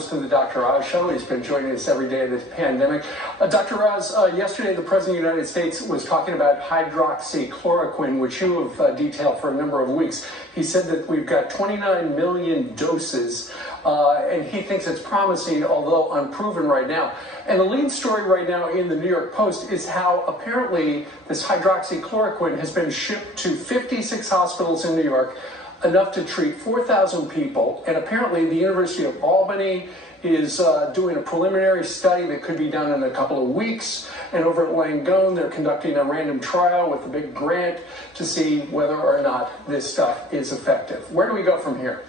To the Dr. Oz Show. He's been joining us every day of this pandemic. Dr. Oz, yesterday the President of the United States was talking about hydroxychloroquine, which you have detailed for a number of weeks. He said that we've got 29 million doses, and he thinks it's promising, although unproven right now. And the lead story right now in the New York Post is how apparently this hydroxychloroquine has been shipped to 56 hospitals in New York, enough to treat 4,000 people, and apparently the University of Albany is doing a preliminary study that could be done in a couple of weeks, and over at Langone they're conducting a random trial with a big grant to see whether or not this stuff is effective. Where do we go from here?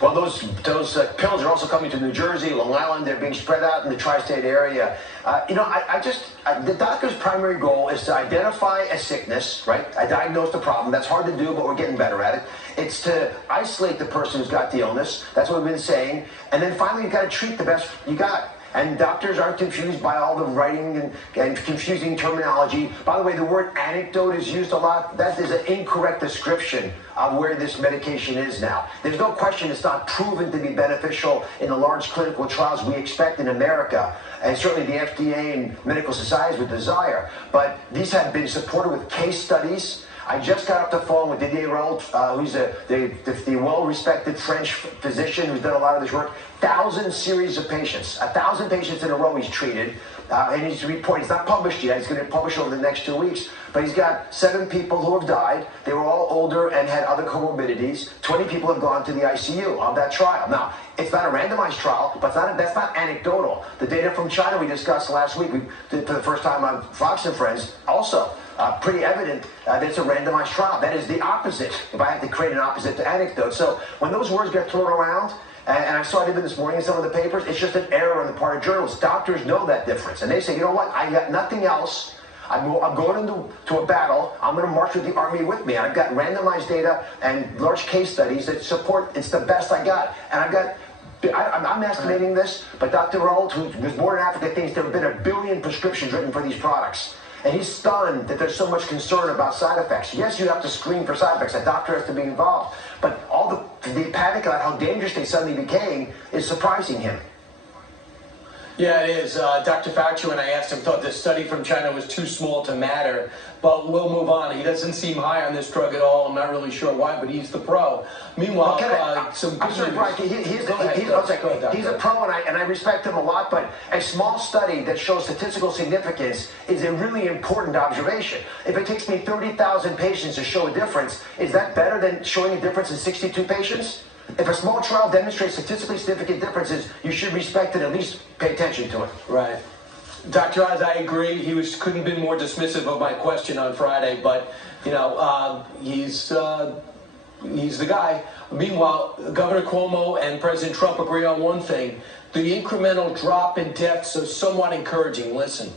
Well, those pills are also coming to New Jersey, Long Island. They're being spread out in the tri-state area. The doctor's primary goal is to identify a sickness, right? I diagnose the problem. That's hard to do, but we're getting better at it. It's to isolate the person who's got the illness. That's what we've been saying. And then finally, you've got to treat the best you got. And doctors aren't confused by all the writing and confusing terminology. By the way, the word anecdote is used a lot. That is an incorrect description of where this medication is now. There's no question it's not proven to be beneficial in the large clinical trials we expect in America, and certainly the FDA and medical societies would desire. But these have been supported with case studies. I just got off the phone with Didier Raoult, who's the well-respected French physician who's done a lot of this work. 1,000 series of patients, 1,000 patients in a row he's treated, and he's reporting. It's not published yet. He's going to publish over the next 2 weeks. But he's got 7 people who have died. They were all older and had other comorbidities. 20 people have gone to the ICU of that trial. Now, it's not a randomized trial, but that's not anecdotal. The data from China we discussed last week, we did for the first time on Fox and Friends, also pretty evident that it's a randomized trial. That is the opposite, if I had to create an opposite to anecdote. So when those words get thrown around, and I saw it even this morning in some of the papers, it's just an error on the part of journalists. Doctors know that difference. And they say, you know what, I got nothing else. I'm going into a battle. I'm going to march with the army with me. I've got randomized data and large case studies that support it's the best I got. And I'm estimating this, but Dr. Raoult, who was born in Africa, thinks there have been 1 billion prescriptions written for these products. And he's stunned that there's so much concern about side effects. Yes, you have to screen for side effects. A doctor has to be involved. But all the panic about how dangerous they suddenly became is surprising him. Yeah, it is. Dr. Fauci, when I asked him, thought this study from China was too small to matter. But we'll move on. He doesn't seem high on this drug at all. I'm not really sure why, but he's the pro. Meanwhile, some good news. Brian, he's a pro, and I respect him a lot, but a small study that shows statistical significance is a really important observation. If it takes me 30,000 patients to show a difference, is that better than showing a difference in 62 patients? If a small trial demonstrates statistically significant differences, you should respect it, at least pay attention to it. Right. Dr. Oz, I agree. He couldn't have been more dismissive of my question on Friday, but, he's the guy. Meanwhile, Governor Cuomo and President Trump agree on one thing. The incremental drop in deaths is somewhat encouraging. Listen.